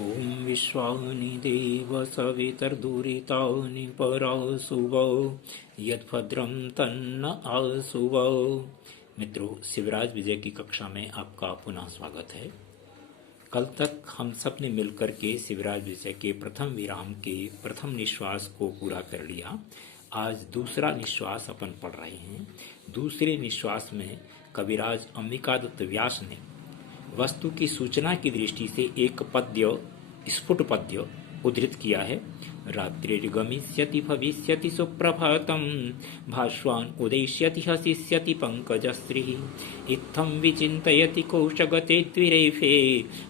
ॐ विश्वानि देव सवितर्दुरितानि परासुवो यद्भद्रं तन्न आसुवो। मित्रों, शिवराज विजय की कक्षा में आपका पुनः स्वागत है। कल तक हम सब ने मिलकर के शिवराज विजय के प्रथम विराम के प्रथम निश्वास को पूरा कर लिया। आज दूसरा निश्वास अपन पढ़ रहे हैं। दूसरे निश्वास में कविराज अंबिकादत्त व्यास ने वस्तु की सूचना की दृष्टि से एक पद्य, स्फुट पद्य उद्धृत किया है। रात्रिर्गमिष्यति भविष्यति सुप्रभातम भास्वान् उदेष्यति हसिष्यति पंकजश्री इत्थं विचिन्तयति कोशगते द्विरेफे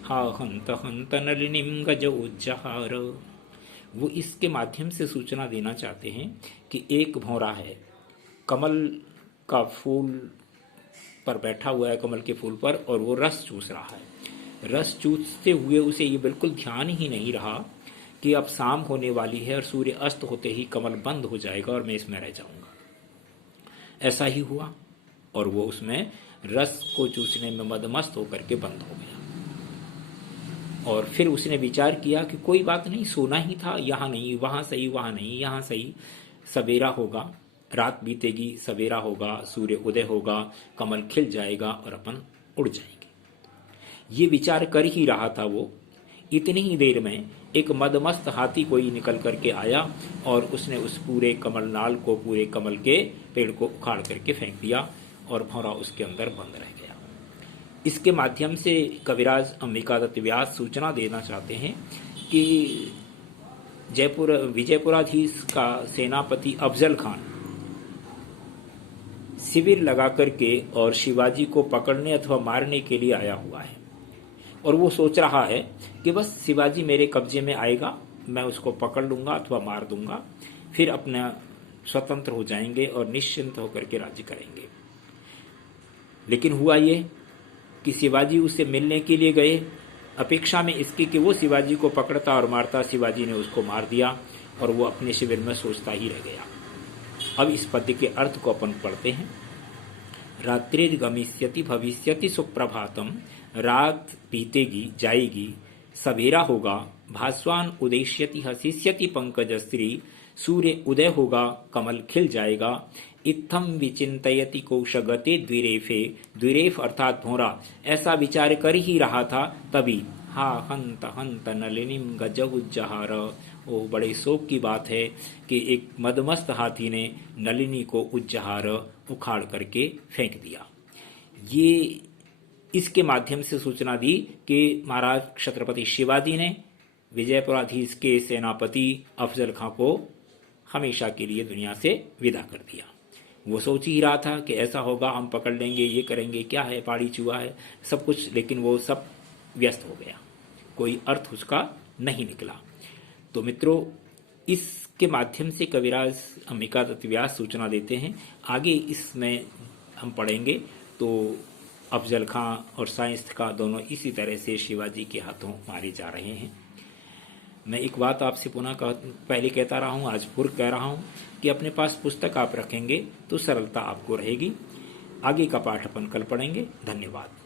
हा हंत हंत नलिनीं गज उज्जहार। वो इसके माध्यम से सूचना देना चाहते हैं कि एक भौरा है, कमल का फूल पर बैठा हुआ है, कमल के फूल पर, और वो रस चूस रहा है। रस चूसते हुए उसे ये बिल्कुल ध्यान ही नहीं रहा कि अब शाम होने वाली है और सूर्य अस्त होते ही कमल बंद हो जाएगा और मैं इसमें रह जाऊंगा। ऐसा ही हुआ और वो उसमें रस को चूसने में मदमस्त होकर के बंद हो गया। और फिर उसने विचार किया कि कोई बात नहीं, सोना ही था, यहाँ नहीं, वहां सही, वहां नहीं, यहाँ सही, सवेरा होगा, रात बीतेगी, सवेरा होगा, सूर्य उदय होगा, कमल खिल जाएगा और अपन उड़ जाएंगे। ये विचार कर ही रहा था वो, इतनी ही देर में एक मदमस्त हाथी कोई निकल करके आया और उसने उस पूरे कमलनाल को, पूरे कमल के पेड़ को उखाड़ करके फेंक दिया और भौरा उसके अंदर बंद रह गया। इसके माध्यम से कविराज अंबिकादत्त व्यास सूचना देना चाहते हैं कि विजयपुराधीश का सेनापति अफजल खान शिविर लगा करके और शिवाजी को पकड़ने अथवा मारने के लिए आया हुआ है। और वो सोच रहा है कि बस शिवाजी मेरे कब्जे में आएगा, मैं उसको पकड़ लूंगा अथवा मार दूंगा, फिर अपना स्वतंत्र हो जाएंगे और निश्चिंत होकर के राज्य करेंगे। लेकिन हुआ ये कि शिवाजी उससे मिलने के लिए गए, अपेक्षा में इसकी कि वो शिवाजी को पकड़ता और मारता। शिवाजी ने उसको मार दिया और वो अपने शिविर में सोचता ही रह गया। अब इस पद्य के अर्थ को अपन पढ़ते हैं। रात्रिर्गमिष्यति भविष्यति सुप्रभातम, रात बीतेगी, जाएगी, सवेरा होगा, भास्वान् उदेष्यति हसिष्यति पंकजश्री, सूर्य उदय होगा, कमल खिल जाएगा, इत्थम विचिन्तयति कोशगते द्विरेफे, द्विरेफ अर्थात भौरा ऐसा विचार कर ही रहा था, तभी हा हंत हंत नलिनीं गज उज्जहार। वो बड़े शोक की बात है कि एक मदमस्त हाथी ने नलिनी को उज्जहार उखाड़ करके फेंक दिया। ये इसके माध्यम से सूचना दी कि महाराज छत्रपति शिवाजी ने विजयपुराधीश के सेनापति अफजल खां को हमेशा के लिए दुनिया से विदा कर दिया। वो सोच ही रहा था कि ऐसा होगा, हम पकड़ लेंगे, ये करेंगे, क्या है, पाड़ी चूहा है, सब कुछ, लेकिन वो सब व्यस्त हो गया, कोई अर्थ उसका नहीं निकला। तो मित्रों, इसके माध्यम से कविराज अंबिकादत्त व्यास सूचना देते हैं। आगे इसमें हम पढ़ेंगे तो अफजल खां और शाइस्त खां दोनों इसी तरह से शिवाजी के हाथों मारे जा रहे हैं। मैं एक बात आपसे पुनः पहले कहता रहा हूँ, आज फिर कह रहा हूँ कि अपने पास पुस्तक आप रखेंगे तो सरलता आपको रहेगी। आगे का पाठ अपन कल पढ़ेंगे। धन्यवाद।